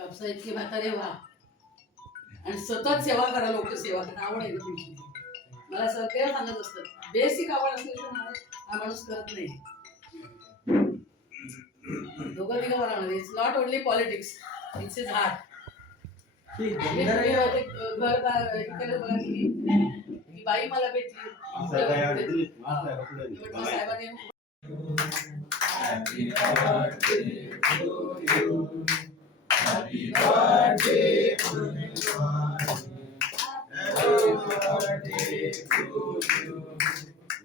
कापसा इतके म्हातारे व्हा आणि सतत सेवा करा, लोक सेवा करा, आवड आहे तुमची. मला सगळं सांगत असतात, बेसिक आवड असल्याशिवाय हा माणूस करत नाही. दोघं तिघं मला म्हणा, it's not only politics, it's is heart. घर बघा की बाई मला भेटली साहेबांनी Happy birthday to you. Happy birthday to you. Happy birthday to you.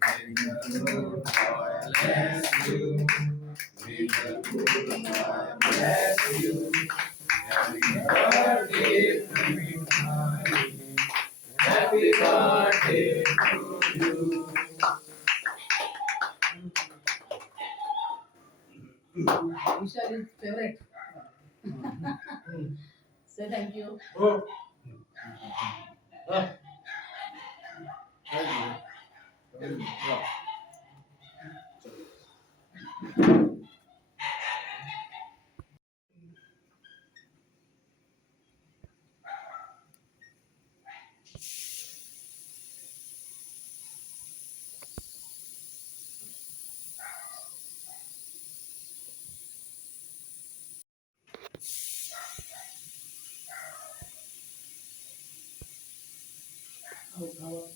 May the Lord bless you. May the Lord bless you. Happy birthday to you. Happy birthday to you. Vishal is favorite. Say thank you. Oh. Oh,